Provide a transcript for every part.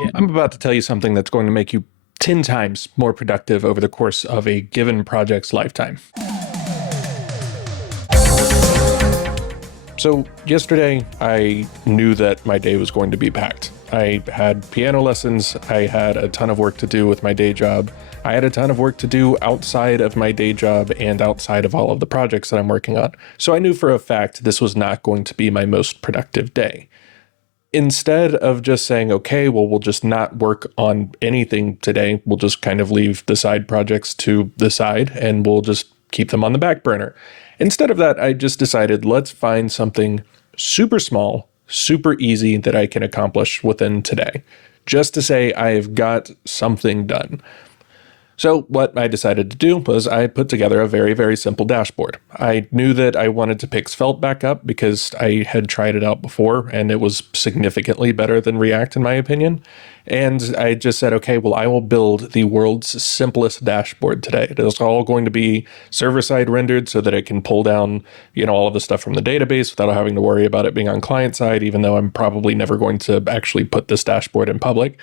Okay, I'm about to tell you something that's going to make you 10 times more productive over the course of a given project's lifetime. So yesterday, I knew that my day was going to be packed. I had piano lessons, I had a ton of work to do with my day job, I had a ton of work to do outside of my day job and outside of all of the projects that I'm working on. So I knew for a fact this was not going to be my most productive day. Instead of just saying, okay, well, we'll just not work on anything today, we'll just kind of leave the side projects to the side and we'll just keep them on the back burner. Instead of that, I just decided, let's find something super small, super easy that I can accomplish within today, just to say I have got something done. So what I decided to do was I put together a very, very simple dashboard. I knew that I wanted to pick Svelte back up because I had tried it out before and it was significantly better than React in my opinion. And I just said, okay, well, I will build the world's simplest dashboard today. It is all going to be server-side rendered so that it can pull down, all of the stuff from the database without having to worry about it being on client side, even though I'm probably never going to actually put this dashboard in public.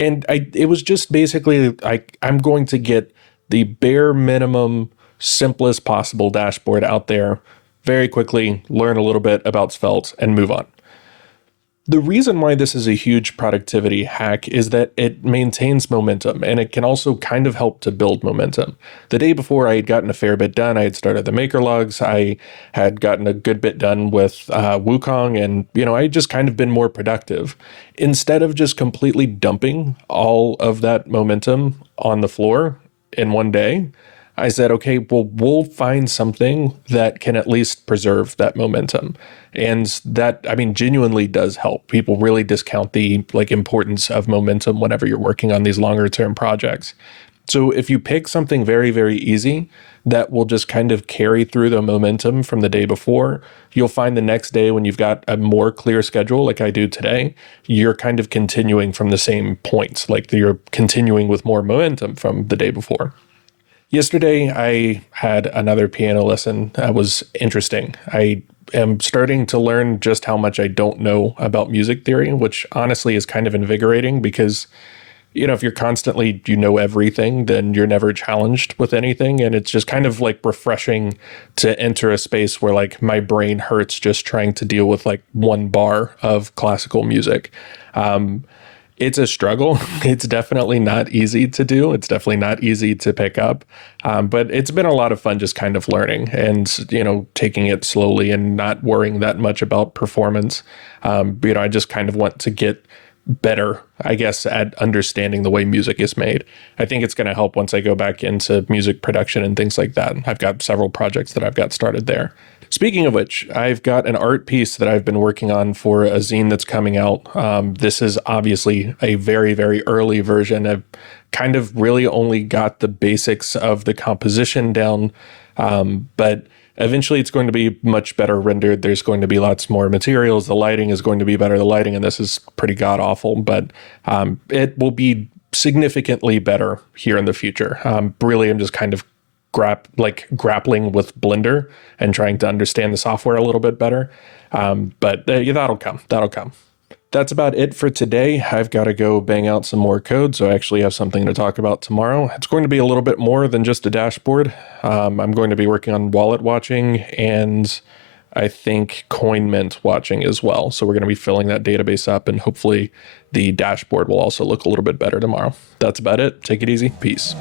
And it was just basically I'm going to get the bare minimum, simplest possible dashboard out there very quickly, learn a little bit about Svelte, and move on. The reason why this is a huge productivity hack is that it maintains momentum, and it can also kind of help to build momentum. The day before, I had gotten a fair bit done. I had started the makerlogs. I had gotten a good bit done with Wukong, and I had just kind of been more productive. Instead of just completely dumping all of that momentum on the floor in one day, I said, okay, well, we'll find something that can at least preserve that momentum. And that, genuinely does help. People really discount the importance of momentum whenever you're working on these longer term projects. So if you pick something very, very easy that will just kind of carry through the momentum from the day before, you'll find the next day when you've got a more clear schedule like I do today, you're kind of continuing from the same points, like you're continuing with more momentum from the day before. Yesterday, I had another piano lesson that was interesting. I am starting to learn just how much I don't know about music theory, which honestly is kind of invigorating because, if you're constantly, everything, then you're never challenged with anything. And it's just kind of refreshing to enter a space where my brain hurts just trying to deal with one bar of classical music. It's a struggle. It's definitely not easy to do. It's definitely not easy to pick up. But it's been a lot of fun just kind of learning and, taking it slowly and not worrying that much about performance. I just kind of want to get better, I guess, at understanding the way music is made. I think it's going to help once I go back into music production and things like that. I've got several projects that I've got started there. Speaking of which, I've got an art piece that I've been working on for a zine that's coming out. This is obviously a very, very early version. I've kind of really only got the basics of the composition down, but eventually it's going to be much better rendered. There's going to be lots more materials. The lighting is going to be better. The lighting in this is pretty god-awful, but it will be significantly better here in the future. Really, I'm just kind of grappling with Blender and trying to understand the software a little bit better. But that'll come. That's about it for today. I've got to go bang out some more code, so I actually have something to talk about tomorrow. It's going to be a little bit more than just a dashboard. I'm going to be working on wallet watching and I think coin mint watching as well. So we're going to be filling that database up and hopefully the dashboard will also look a little bit better tomorrow. That's about it. Take it easy. Peace.